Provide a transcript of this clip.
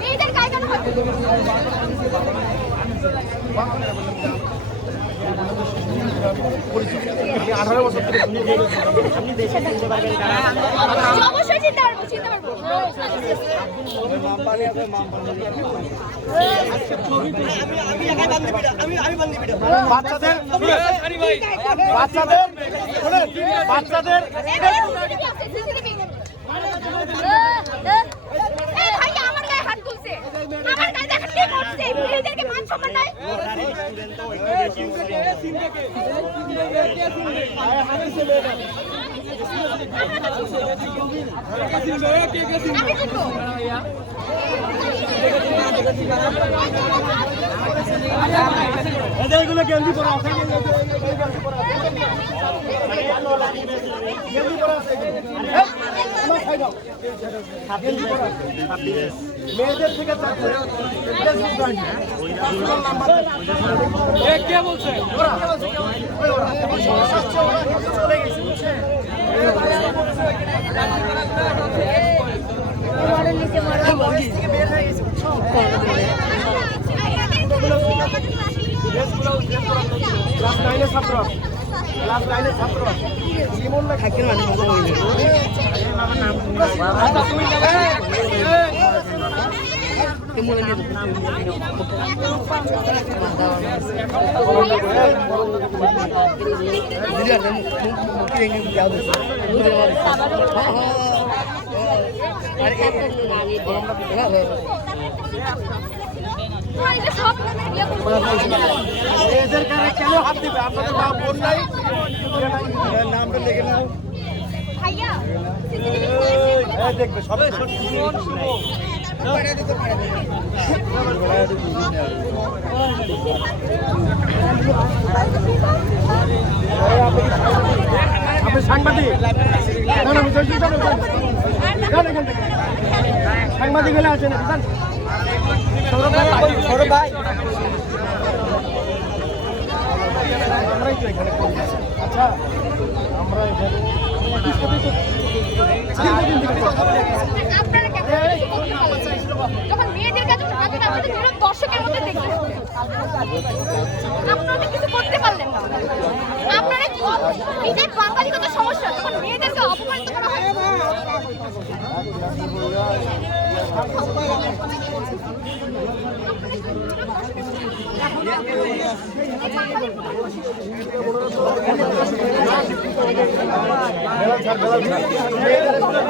মেয়েদের গায়ে কেন হাত পরিচিত 18 বছর থেকে অবশ্যই চিনতে পারবো বাচ্চাদের আমার গায়ে হাত তুলছে আমার গায়ে দেখা কি করছে মেয়েদেরকে মান সম্মান নাই এগুলো গেঞ্জি পরা মেয়েদের থেকে কে বলছে চলে গেছে বের হয়ে গেছে ক্লাস 9 এর ছাত্র জীবন না খাইতে না তুমি এদের কারে কেন হাত দিবে আপনাদের মা বোন নাই নামটা লেগে নাও ভাইয়া দেখবে সবাই আপনি সাংবাদিক সাংবাদিক হলে আছেন সৌরভ ভাই আমরাই তো এখানে আচ্ছা আমরা এখানে যখন মেয়েদের কাছে আপনাদের দর্শকের মধ্যে দেখতে আপনারা কিছু করতে পারলেন না আপনারা নিজের বাঙালিগত সমস্যা যখন মেয়েদেরকে অপমানিত করা হয় মেয়েদের